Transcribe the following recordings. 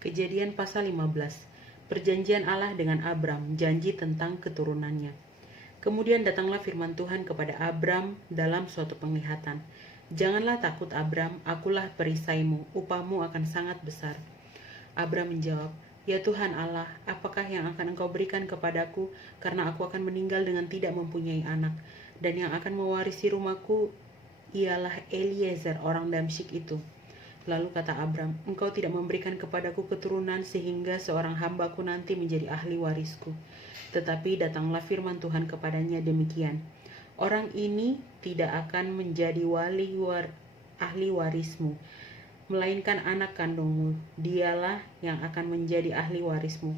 Kejadian pasal 15. Perjanjian Allah dengan Abram, janji tentang keturunannya. Kemudian datanglah firman Tuhan kepada Abram dalam suatu penglihatan. Janganlah takut Abram, akulah perisaimu, upahmu akan sangat besar. Abram menjawab, Ya Tuhan Allah, apakah yang akan Engkau berikan kepadaku, karena aku akan meninggal dengan tidak mempunyai anak, dan yang akan mewarisi rumahku ialah Eliezer orang Damsyik itu. Lalu kata Abram, Engkau tidak memberikan kepadaku keturunan sehingga seorang hambaku nanti menjadi ahli warisku. Tetapi datanglah firman Tuhan kepadanya demikian, orang ini tidak akan menjadi ahli warismu, melainkan anak kandungmu, dialah yang akan menjadi ahli warismu.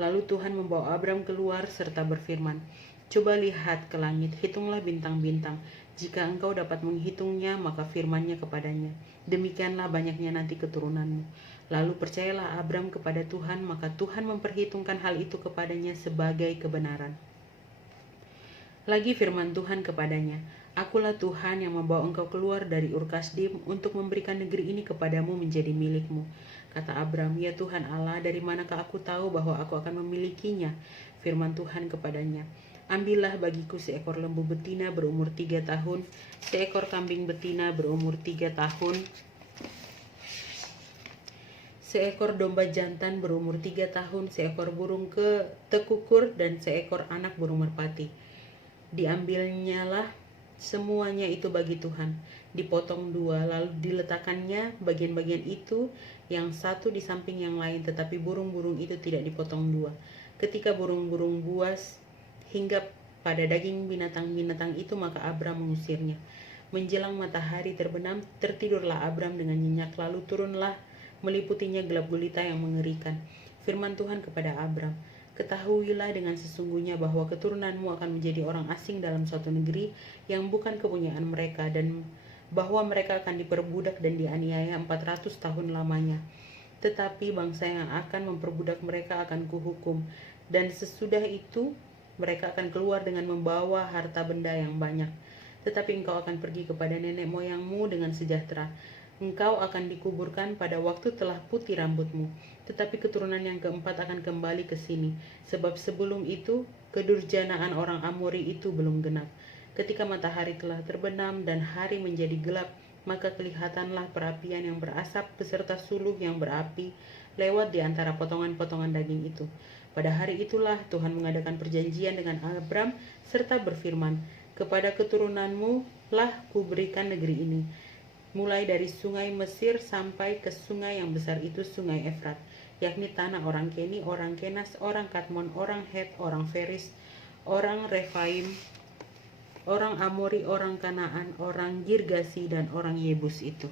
Lalu Tuhan membawa Abram keluar serta berfirman, Coba lihat ke langit, hitunglah bintang-bintang. Jika engkau dapat menghitungnya, maka firman-Nya kepadanya, demikianlah banyaknya nanti keturunanmu. Lalu percayalah Abram kepada Tuhan, maka Tuhan memperhitungkan hal itu kepadanya sebagai kebenaran. Lagi firman Tuhan kepadanya, Akulah Tuhan yang membawa engkau keluar dari Ur Kasdim untuk memberikan negeri ini kepadamu menjadi milikmu. Kata Abram, Ya Tuhan Allah, dari manakah aku tahu bahwa aku akan memilikinya? Firman Tuhan kepadanya, Ambillah bagiku seekor lembu betina berumur 3 tahun, seekor kambing betina berumur 3 tahun, seekor domba jantan berumur 3 tahun, seekor burung tekukur, dan seekor anak burung merpati. Diambilnyalah semuanya itu bagi Tuhan, dipotong 2, lalu diletakkannya bagian-bagian itu yang satu di samping yang lain, tetapi burung-burung itu tidak dipotong 2. Ketika burung-burung buas hingga pada daging binatang-binatang itu, maka Abram mengusirnya. Menjelang matahari terbenam, tertidurlah Abram dengan nyenyak, lalu turunlah meliputinya gelap gulita yang mengerikan. Firman Tuhan kepada Abram, Ketahuilah dengan sesungguhnya bahwa keturunanmu akan menjadi orang asing dalam suatu negeri yang bukan kepunyaan mereka, dan bahwa mereka akan diperbudak dan dianiaya 400 tahun lamanya. Tetapi bangsa yang akan memperbudak mereka akan kuhukum, dan sesudah itu mereka akan keluar dengan membawa harta benda yang banyak. Tetapi engkau akan pergi kepada nenek moyangmu dengan sejahtera. Engkau akan dikuburkan pada waktu telah putih rambutmu. Tetapi keturunan yang keempat akan kembali ke sini, sebab sebelum itu kedurjanaan orang Amori itu belum genap. Ketika matahari telah terbenam dan hari menjadi gelap, maka kelihatanlah perapian yang berasap beserta suluh yang berapi lewat di antara potongan-potongan daging itu. Pada hari itulah Tuhan mengadakan perjanjian dengan Abram serta berfirman, Kepada keturunanmu lah kuberikan negeri ini, mulai dari sungai Mesir sampai ke sungai yang besar itu, sungai Efrat, yakni tanah orang Keni, orang Kenas, orang Kadmon, orang Het, orang Feris, orang Refaim, orang Amori, orang Kanaan, orang Girgasi, dan orang Yebus itu.